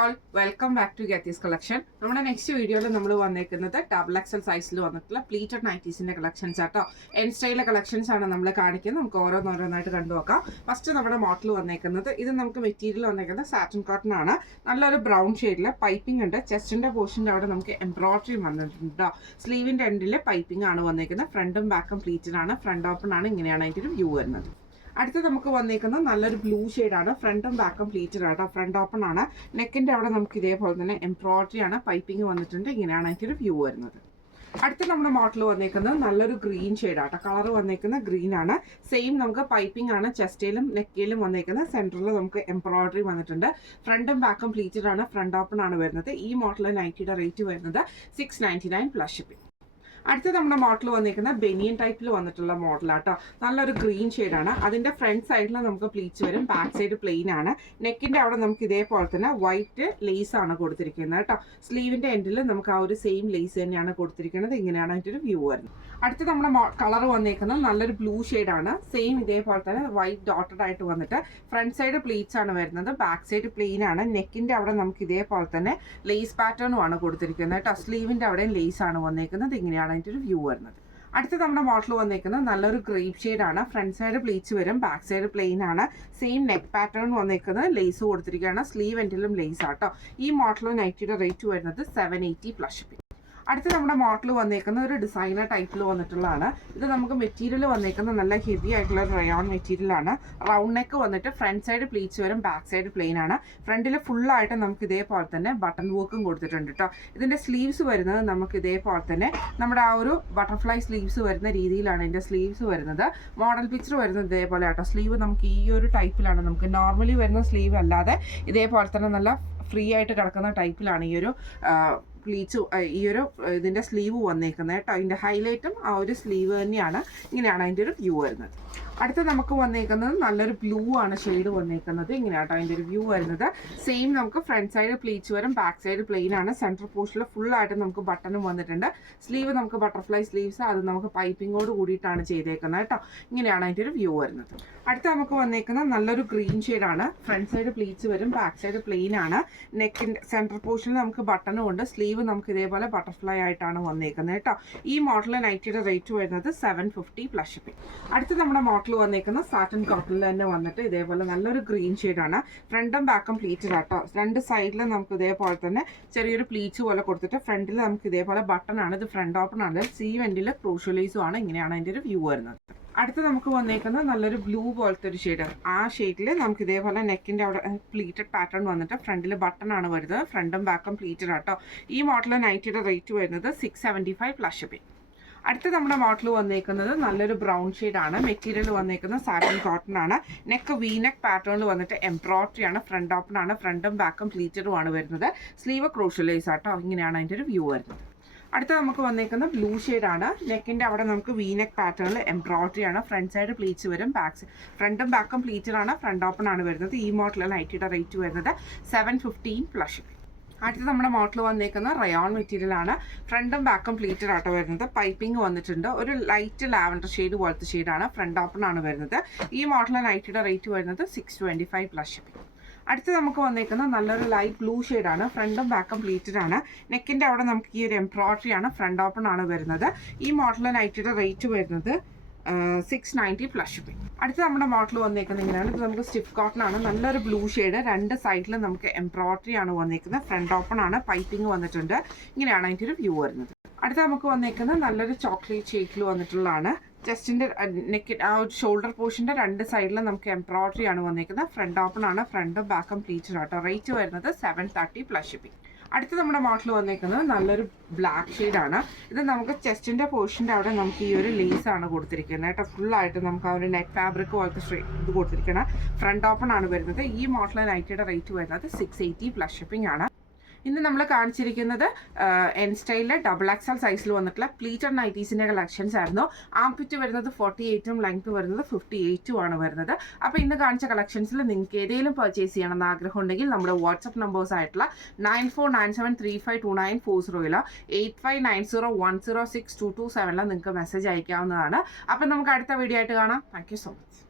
All welcome back to ഗെത്തീസ് collection. നമ്മുടെ next വീഡിയോയിൽ നമ്മൾ വന്നേക്കുന്നത് ഡബിൾ എക്സൽ സൈസിൽ വന്നിട്ടുള്ള പ്ലീറ്റഡ് നൈറ്റീസിന്റെ കളക്ഷൻസ് ആട്ടോ. എൻ സ്റ്റൈലിലെ കളക്ഷൻസ് ആണ് നമ്മൾ കാണിക്കുന്നത്. നമുക്ക് ഓരോന്നോരോന്നായിട്ട് കണ്ടുനോക്കാം. ഫസ്റ്റ് നമ്മുടെ മോഡൽ വന്നേക്കുന്നത് ഇത് നമുക്ക് മെറ്റീരിയൽ വന്നേക്കുന്നത് സാറ്റിൻ കോട്ടൺ ആണ്. നല്ലൊരു ബ്രൗൺ ഷെയ്ഡിൽ പൈപ്പിംഗ് ഉണ്ട്. ചെസ്റ്റിന്റെ പോർഷൻ്റെ അവിടെ നമുക്ക് എംബ്രോയിഡറി വന്നിട്ടുണ്ട്. സ്ലീവിന്റെ എൻഡിൽ പൈപ്പിംഗ് ആണ് വന്നേക്കുന്നത്. ഫ്രണ്ടും ബാക്കും പ്ലീറ്റഡ് ആണ്. ഫ്രണ്ട് ഓപ്പൺ ആണ്. ഇങ്ങനെയാണ് അതിൻ്റെ ഒരു വ്യൂ വരുന്നത്. അടുത്ത് നമുക്ക് വന്നേക്കുന്നത് നല്ലൊരു ബ്ലൂ ഷെയ്ഡാണ്. ഫ്രണ്ടും ബാക്കും പ്ലീറ്റഡ് ആട്ടോ. ഫ്രണ്ട് ഓപ്പൺ ആണ്. നെക്കിൻ്റെ അവിടെ നമുക്ക് ഇതേപോലെ തന്നെ എംബ്രോയിഡറി ആണ്. പൈപ്പിംഗ് വന്നിട്ടുണ്ട്. ഇങ്ങനെയാണ് അതിൻ്റെ ഒരു വ്യൂ വരുന്നത്. അടുത്ത് നമ്മുടെ മോഡൽ വന്നേക്കുന്നത് നല്ലൊരു ഗ്രീൻ ഷെയ്ഡാട്ടോ. കളർ വന്നേക്കുന്നത് ഗ്രീൻ ആണ്. സെയിം നമുക്ക് പൈപ്പിംഗ് ആണ്. ചെസ്റ്റിലും നെക്കിലും വന്നേക്കുന്നത്. സെൻറ്ററിൽ നമുക്ക് എംബ്രോയിഡറി വന്നിട്ടുണ്ട്. ഫ്രണ്ടും ബാക്കും പ്ലീറ്റഡ് ആണ്. ഫ്രണ്ട് ഓപ്പൺ ആണ് വരുന്നത്. ഈ മോഡൽ നൈറ്റിയുടെ റേറ്റ് വരുന്നത് 699 പ്ലസ് ഷിപ്പിംഗ്. അടുത്ത നമ്മുടെ മോഡൽ വന്നിരിക്കുന്ന ബെനിയൻ ടൈപ്പിൽ വന്നിട്ടുള്ള മോഡലാട്ടോ. നല്ലൊരു ഗ്രീൻ ഷെയ്ഡാണ്. അതിൻ്റെ ഫ്രണ്ട് സൈഡിൽ നമുക്ക് പ്ലീറ്റ്സ് വരും. ബാക്ക് സൈഡ് പ്ലെയിൻ ആണ്. നെക്കിൻ്റെ അവിടെ നമുക്ക് ഇതേപോലെ തന്നെ വൈറ്റ് ലേസ് ആണ് കൊടുത്തിരിക്കുന്നത് കേട്ടോ. സ്ലീവിൻ്റെ എൻഡിൽ നമുക്ക് ആ ഒരു സെയിം ലേസ് തന്നെയാണ് കൊടുത്തിരിക്കുന്നത്. ഇങ്ങനെയാണ് അതിൻ്റെ ഒരു വ്യൂ വരുന്നത്. അടുത്ത നമ്മുടെ കളർ വന്നിരിക്കുന്നത് നല്ലൊരു ബ്ലൂ ഷെയ്ഡാണ്. സെയിം ഇതേപോലെ തന്നെ വൈറ്റ് ഡോട്ടഡ് ആയിട്ട് വന്നിട്ട് ഫ്രണ്ട് സൈഡ് പ്ലീറ്റ്സ് ആണ് വരുന്നത്. ബാക്ക് സൈഡ് പ്ലെയിൻ ആണ്. നെക്കിൻ്റെ അവിടെ നമുക്ക് ഇതേപോലെ തന്നെ ലേസ് പാറ്റേണും ആണ് കൊടുത്തിരിക്കുന്നത് കേട്ടോ. സ്ലീവിൻ്റെ അവിടെയും ലേസ് ആണ് വന്നിരിക്കുന്നത്. ഇങ്ങനെയാണ് അതിൻ്റെ ഒരു വ്യൂ വരുന്നത്. അടുത്ത നമ്മുടെ മോഡൽ വന്നിരിക്കുന്നത് നല്ലൊരു ഗ്രേപ്പ് ഷെയ്ഡാണ്. ഫ്രണ്ട് സൈഡ് പ്ലീറ്റ്സ് വരും. ബാക്ക് സൈഡ് പ്ലെയിൻ ആണ്. സെയിം നെക്ക് പാറ്റേൺ വന്നിരിക്കുന്നത്. ലേസ് കൊടുത്തിരിക്കുകയാണ്. സ്ലീവ് എൻഡിലും ലേസ് ആട്ടോ. ഈ മോഡൽ നൈറ്റിയുടെ റേറ്റ് വരുന്നത് 780 പ്ലസ് ഷിപ്പിംഗ്. അടുത്ത നമ്മുടെ മോഡൽ വന്നേക്കുന്ന ഒരു ഡിസൈനർ ടൈപ്പിൽ വന്നിട്ടുള്ളതാണ്. ഇത് നമുക്ക് മെറ്റീരിയൽ വന്നേക്കുന്നത് നല്ല ഹെവി ആയിട്ടുള്ള റയോൺ മെറ്റീരിയലാണ്. റൗണ്ട് നെക്ക് വന്നിട്ട് ഫ്രണ്ട് സൈഡ് പ്ലീറ്റ്സ് വരും. ബാക്ക് സൈഡ് പ്ലെയിൻ ആണ്. ഫ്രണ്ടിൽ ഫുള്ളായിട്ട് നമുക്ക് ഇതേപോലെ തന്നെ ബട്ടൺ വർക്കും കൊടുത്തിട്ടുണ്ട് കേട്ടോ. ഇതിൻ്റെ സ്ലീവ്സ് വരുന്നത് നമുക്ക് ഇതേപോലെ തന്നെ നമ്മുടെ ആ ഒരു ബട്ടർഫ്ലൈ സ്ലീവ്സ് വരുന്ന രീതിയിലാണ് ഇതിൻ്റെ സ്ലീവ്സ് വരുന്നത്. മോഡൽ പിക്ചർ വരുന്നത് ഇതേപോലെ കേട്ടോ. സ്ലീവ് നമുക്ക് ഈ ഒരു ടൈപ്പിലാണ്. നമുക്ക് നോർമലി വരുന്ന സ്ലീവ് അല്ലാതെ ഇതേപോലെ തന്നെ നല്ല ഫ്രീ ആയിട്ട് കിടക്കുന്ന ടൈപ്പിലാണ് ഈ ഒരു പ്ലീറ്റ്സ് ഈ ഒരു ഇതിൻ്റെ സ്ലീവ് വന്നേക്കുന്നത് കേട്ടോ. അതിൻ്റെ ഹൈലൈറ്റും ആ ഒരു സ്ലീവ് തന്നെയാണ്. ഇങ്ങനെയാണ് അതിൻ്റെ ഒരു വ്യൂ വരുന്നത്. അടുത്ത നമുക്ക് വന്നേക്കുന്നത് നല്ലൊരു ബ്ലൂ ആണ് ഷെയ്ഡ് വന്നേക്കുന്നത്. ഇങ്ങനെയാട്ടോ അതിൻ്റെ ഒരു വ്യൂ വരുന്നത്. സെയിം നമുക്ക് ഫ്രണ്ട് സൈഡ് പ്ലീറ്റ്സ് വരും. ബാക്ക് സൈഡ് പ്ലെയിൻ ആണ്. സെൻട്രൽ പോർഷനിൽ ഫുള്ളായിട്ട് നമുക്ക് ബട്ടണും വന്നിട്ടുണ്ട്. സ്ലീവ് നമുക്ക് ബട്ടർഫ്ലൈ സ്ലീവ്സ്. അത് നമുക്ക് പൈപ്പിങ്ങോട് കൂടിയിട്ടാണ് ചെയ്തേക്കുന്നത് കേട്ടോ. ഇങ്ങനെയാണ് അതിൻ്റെ ഒരു വ്യൂ വരുന്നത്. അടുത്ത നമുക്ക് വന്നേക്കുന്നത് നല്ലൊരു ഗ്രീൻ ഷെയ്ഡാണ്. ഫ്രണ്ട് സൈഡ് പ്ലീറ്റ്സ് വരും. ബാക്ക് സൈഡ് പ്ലെയിൻ ആണ്. നെക്കിൻ്റെ സെൻട്രൽ പോർഷനിൽ നമുക്ക് ബട്ടണും ഉണ്ട്. സ്ലീവ് നമുക്ക് ഇതേപോലെ ബട്ടർഫ്ലൈ ആയിട്ടാണ് വന്നേക്കുന്നത് കേട്ടോ. ഈ മോഡൽ നൈറ്റിയുടെ റേറ്റ് വരുന്നത് 750 പ്ലസ് ഷിപ്പിംഗ്. അടുത്ത നമ്മുടെ മോഡൽ വന്നേക്കുന്ന സാറ്റൻ കോട്ടണിൽ തന്നെ വന്നിട്ട് ഇതേപോലെ നല്ലൊരു ഗ്രീൻ ഷെയ്ഡാണ്. ഫ്രണ്ടും ബാക്കും പ്ലീറ്റഡ് ആട്ടോ. രണ്ട് സൈഡിലും നമുക്ക് ഇതേപോലെ തന്നെ ചെറിയൊരു പ്ലീറ്റ്സ് പോലെ കൊടുത്തിട്ട് ഫ്രണ്ടിൽ നമുക്ക് ഇതേപോലെ ബട്ടൺ ആണ്. ഇത് ഫ്രണ്ട് ഓപ്പൺ ആണ്. സീവ് എൻഡിൽ ക്രൂഷ്യലൈസും ആണ്. ഇങ്ങനെയാണ് അതിൻ്റെ ഒരു വ്യൂ വരുന്നത്. അടുത്ത് നമുക്ക് വന്നേക്കുന്നത് നല്ലൊരു ബ്ലൂ പോലത്തെ ഒരു ഷെയ്ഡ്. ആ ഷെയ്ഡിൽ നമുക്ക് ഇതേപോലെ നെക്കിൻ്റെ അവിടെ പ്ലീറ്റഡ് പാറ്റേൺ വന്നിട്ട് ഫ്രണ്ടിൽ ബട്ടൺ ആണ് വരുന്നത്. ഫ്രണ്ടും ബാക്കും പ്ലീറ്റഡ് ആട്ടോ. ഈ മോഡൽ നൈറ്റിയുടെ റേറ്റ് വരുന്നത് 675 പ്ലസ് ഷിപ്പിംഗ്. അടുത്ത നമ്മുടെ മോഡൽ വന്നേക്കുന്നത് നല്ലൊരു ബ്രൗൺ ഷെയ്ഡാണ്. മെറ്റീരിയൽ വന്നേക്കുന്നത് സാറ്റിൻ കോട്ടൺ ആണ്. നെക്ക് വി നെക്ക് പാറ്റേണിൽ വന്നിട്ട് എംബ്രോയിഡറി ആണ്. ഫ്രണ്ട് ഓപ്പൺ ആണ്. ഫ്രണ്ടും ബാക്കും പ്ലീറ്റഡും ആണ് വരുന്നത്. സ്ലീവ് ക്രൂഷ്യലൈസ് ആട്ടോ. ഇങ്ങനെയാണ് അതിൻ്റെ ഒരു വ്യൂ വരുന്നത്. അടുത്ത നമുക്ക് വന്നേക്കുന്ന ബ്ലൂ ഷെയ്ഡാണ്. നെക്കിൻ്റെ അവിടെ നമുക്ക് വി നെക്ക് പാറ്റേണിൽ എംബ്രോയിഡറി ആണ്. ഫ്രണ്ട് സൈഡ് പ്ലീറ്റ്സ് വരും. ഫ്രണ്ടും ബാക്കും പ്ലീറ്റഡ് ആണ്. ഫ്രണ്ട് ഓപ്പൺ ആണ് വരുന്നത്. ഈ മോഡൽ നൈറ്റിയുടെ റേറ്റ് വരുന്നത് 715 പ്ലസ് ഷിപ്പിംഗ്. അടുത്ത് നമ്മുടെ മോഡൽ വന്നേക്കുന്ന റയോൺ മെറ്റീരിയൽ ആണ്. ഫ്രണ്ടും ബാക്കും പ്ലീറ്റഡ് ആട്ടോ വരുന്നത്. പൈപ്പിംഗ് വന്നിട്ടുണ്ട്. ഒരു ലൈറ്റ് ലാവൻഡർ ഷെയ്ഡ് പോലത്തെ ഷെയ്ഡാണ്. ഫ്രണ്ട് ഓപ്പൺ ആണ് വരുന്നത്. ഈ മോഡൽ നൈറ്റിയുടെ റേറ്റ് വരുന്നത് 625 പ്ലസ് ഷിപ്പിംഗ്. അടുത്ത് നമുക്ക് വന്നേക്കുന്നത് നല്ലൊരു ലൈറ്റ് ബ്ലൂ ഷെയ്ഡാണ്. ഫ്രണ്ടും ബാക്കും പ്ലീറ്റഡ് ആണ്. നെക്കിൻ്റെ അവിടെ നമുക്ക് ഈ ഒരു എംബ്രോയിഡറി ആണ്. ഫ്രണ്ട് ഓപ്പൺ ആണ് വരുന്നത്. ഈ മോഡൽ നൈറ്റിയുടെ റേറ്റ് വരുന്നത് 690 പ്ലസ് ഷിപ്പിംഗ്. അടുത്ത നമ്മുടെ മോഡൽ വന്നേക്കുന്നത് ഇങ്ങനെയാണ്. ഇത് നമുക്ക് സ്റ്റിഫ് കോട്ടൺ ആണ്. നല്ലൊരു ബ്ലൂ ഷെയ്ഡ്. രണ്ട് സൈഡിലും നമുക്ക് എംബ്രോയിഡറി ആണ് വന്നേക്കുന്നത്. ഫ്രണ്ട് ഓപ്പൺ ആണ്. പൈപ്പിംഗ് വന്നിട്ടുണ്ട്. ഇങ്ങനെയാണ് അതിൻ്റെ ഒരു വ്യൂ വരുന്നത്. അടുത്ത നമുക്ക് വന്നേക്കുന്നത് നല്ലൊരു ചോക്ലേറ്റ് ഷെയ്ഡിൽ വന്നിട്ടുള്ളതാണ്. ചെസ്റ്റിൻ്റെ നെക്ക് ആ ഒരു ഷോൾഡർ പോർഷൻ്റെ രണ്ട് സൈഡിലും നമുക്ക് എംബ്രോയിഡറി ആണ് വന്നേക്കുന്നത്. ഫ്രണ്ട് ഓപ്പൺ ആണ്. ഫ്രണ്ടും ബാക്കും പ്ലീറ്റഡ് ആട്ടോ. റേറ്റ് വരുന്നത് 730 പ്ലസ് ഷിപ്പിംഗ്. അടുത്ത നമ്മുടെ മോഡൽ വന്നേക്കുന്നത് നല്ലൊരു ബ്ലാക്ക് ഷെയ്ഡാണ്. ഇത് നമുക്ക് ചെസ്റ്റിൻ്റെ പോർഷൻ്റെ അവിടെ നമുക്ക് ഈ ഒരു ലേസ് ആണ് കൊടുത്തിരിക്കുന്നത് കേട്ടോ. ഫുള്ളായിട്ട് നമുക്ക് ആ ഒരു നെറ്റ് ഫാബ്രിക് പോലത്തെ ഇത് കൊടുത്തിരിക്കണം. ഫ്രണ്ട് ഓപ്പൺ ആണ് വരുന്നത്. ഈ മോഡൽ നൈറ്റിയുടെ റേറ്റ് വരുന്നത് 680 പ്ലസ് ഷിപ്പിംഗ് ആണ്. ഇന്ന് നമ്മൾ കാണിച്ചിരിക്കുന്നത് എൻ സ്റ്റൈലിലെ ഡബിൾ എക്സൽ സൈസിൽ വന്നിട്ടുള്ള പ്ലീറ്റഡ് നൈറ്റീസിൻ്റെ കളക്ഷൻസ് ആയിരുന്നു. ആംപിറ്റ് വരുന്നത് 48ഉം ലെങ്ത് വരുന്നത് 58ഉം ആണ് വരുന്നത്. അപ്പോൾ ഇന്ന് കാണിച്ച കളക്ഷൻസിൽ നിങ്ങൾക്ക് ഏതെങ്കിലും പർച്ചേസ് ചെയ്യണമെന്ന് ആഗ്രഹം ഉണ്ടെങ്കിൽ നമ്മുടെ വാട്സപ്പ് നമ്പേഴ്സ് ആയിട്ടുള്ള 9497352940 8590106227 നിങ്ങൾക്ക് മെസ്സേജ് അയക്കാവുന്നതാണ്. അപ്പം നമുക്ക് അടുത്ത വീഡിയോ ആയിട്ട് കാണാം. Thank you so much.